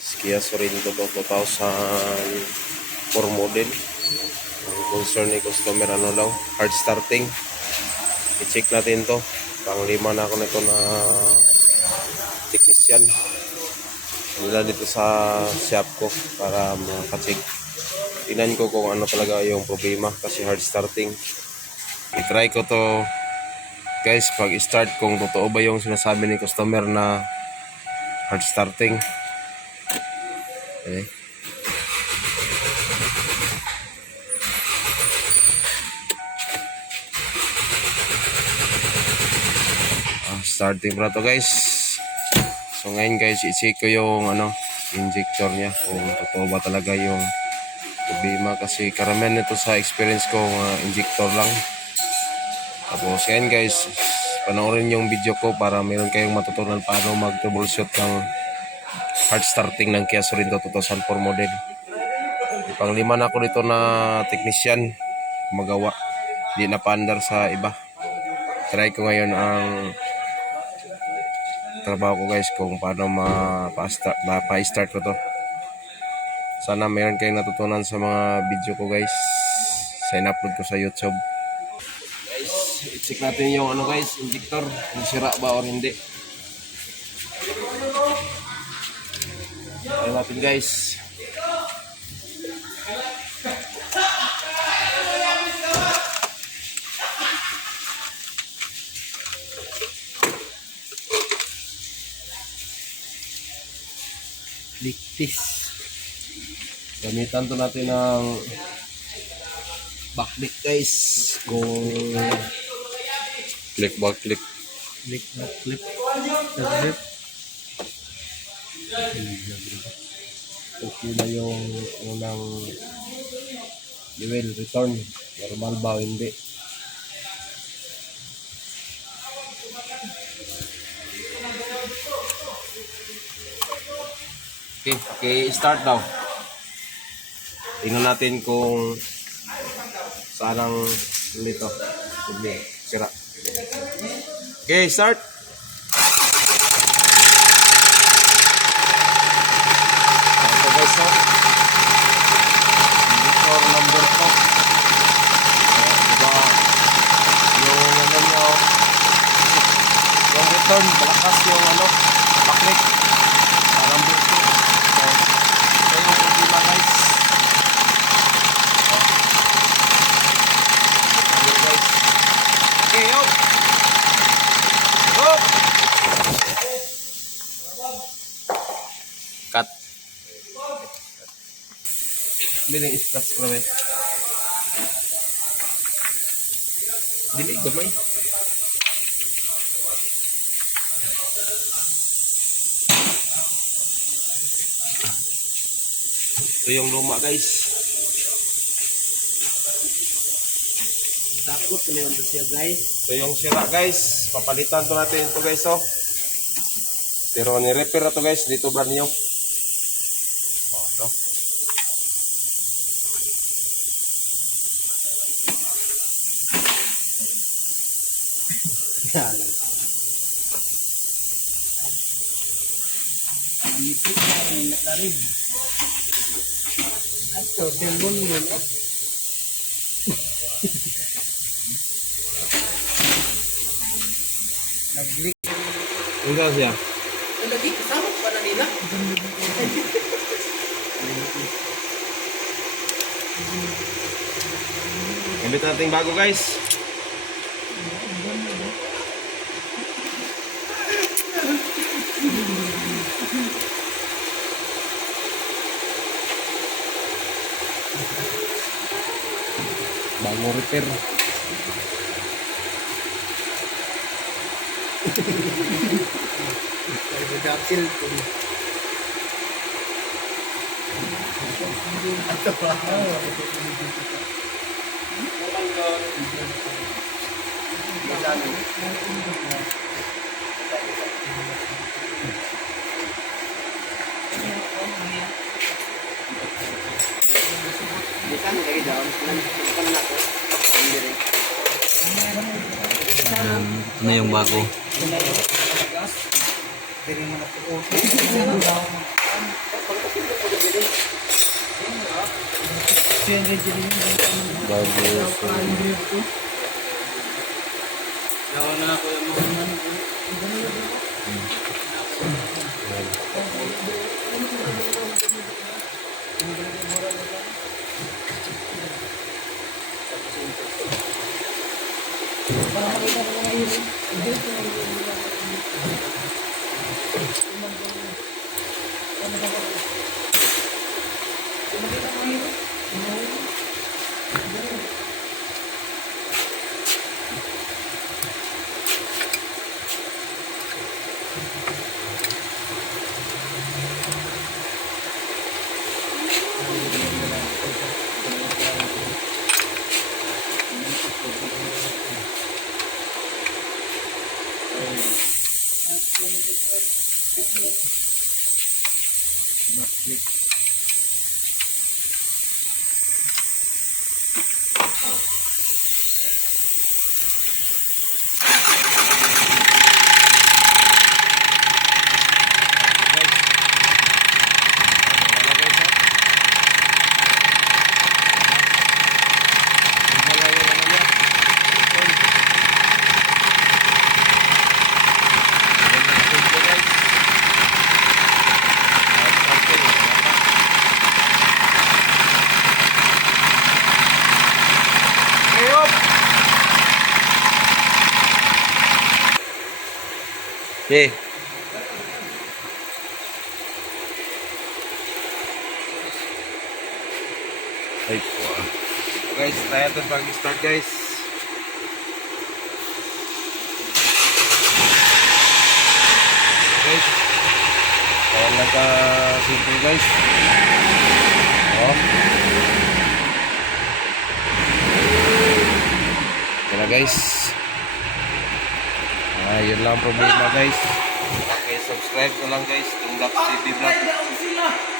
Kia Sorento to 2004 model. Ang concern ni customer ano lang, hard starting. I-check natin to. Pang-lima na ako nito na technician. Nila dito sa shop ko para makacheck. Tingnan ko kung ano talaga yung problema kasi hard starting. I-try ko to guys pag start kung totoo ba yung sinasabi ni customer na hard starting. Okay. Starting pala to guys. So ngayon guys, i-check ko yung injector niya kung totoo ba talaga yung problema kasi karamihan nito sa experience ko injector lang. Tapos ngayon guys, panoorin yung video ko para meron kayong matutunan paano mag-troubleshoot ng hard starting ng Kia Sorento 2004 model. Pang-lima na ako dito na technician magawa. Hindi na paandar sa iba. Try ko ngayon ang trabaho ko guys kung paano mapa-start ko to. Sana meron kayong natutunan sa mga video ko guys. Sa in-upload ko sa YouTube. Guys, i-check natin yung guys, injector. Kung sira ba o hindi. Try natin guys. Ligtis. Gamitan to natin ng backlick guys. Kung backlick. Backlick. Okay na yung unang fuel return. Normal ba o hindi? Okay, start daw. Tingnan natin kung saan ang nito. Sira. Okay, start. Ito guys, so. Injector number 2. Diba, yung yung return, malakas yung backlick. Number 2. So, ito yung problema guys. Okay, yo! Go! Cut. Bilang ispas ko naman. Dili, gamay. Ito yung luma guys. Takot na naman siya guys. Ito yung sira guys. Papalitan to natin ito guys oh. Pero ni-repair na to guys. Dito brand new. Oh, ito. Manipit na rin nakarig. At ito, silmon mo no? Nag-leak. Enggak siya. Lagi, kasama pa na nila. Gamit natin bago guys. Bago repair. Nag-capsule po. Ito pa. Ano yung bago? Diri mo na po. yung radio din. Bago so, Yawa na ako yung mga eh. Ay po. Guys, tayo ito pag-start guys. Guys. Kaya nagka-simple guys. Oh. Yan na guys. Yun lang ang problema guys. Okay, subscribe na lang guys. Tunggak TV Vlog.